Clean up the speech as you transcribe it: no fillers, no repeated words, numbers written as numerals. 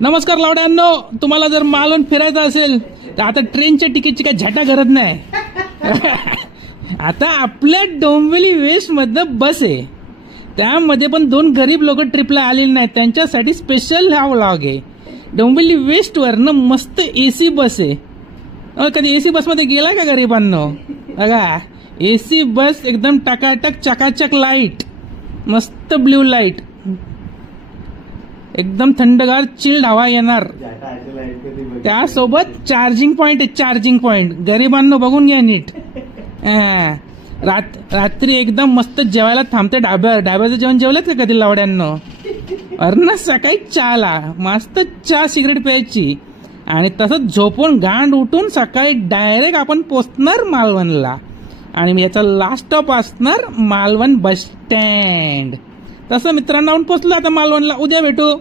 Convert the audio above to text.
नमस्कार लावड्यांनो, तुम्हाला जर मालवण फिरायचं असेल तर आता ट्रेनच्या तिकीटची काही झटा गरज नाही. आता आपल्या डोंबिवली वेस्ट मधनं बस आहे, त्यामध्ये पण 2 गरीब लोक ट्रिपला आलेले नाहीत त्यांच्यासाठी स्पेशल हा व्लॉग आहे. डोंबिवली वेस्ट वरनं मस्त एसी बस आहे. कधी एसी बस मध्ये गेला का गरीबांनो? बघा एसी बस एकदम टकाटक चकाचक लाईट, मस्त ब्ल्यू लाईट, एकदम थंडगार चिल्ड हवा येणार. त्यासोबत चार्जिंग पॉइंट आहे, चार्जिंग पॉइंट. गरीबांनो बघून घ्या नीट. रात्री एकदम मस्त जेवायला थांबते डाब्याचं जेवण जेवलेत का कधी लावड्यांनो? अरे सकाळी चहाला मस्त चहा सिगरेट प्यायची आणि तसंच झोपून गांड उठून सकाळी डायरेक्ट आपण पोचणार मालवणला आणि याचा लास्ट स्टॉप असणार मालवण बस स्टँड. तसं मित्रांनो आपण पोचलो आता मालवणला. उद्या भेटू.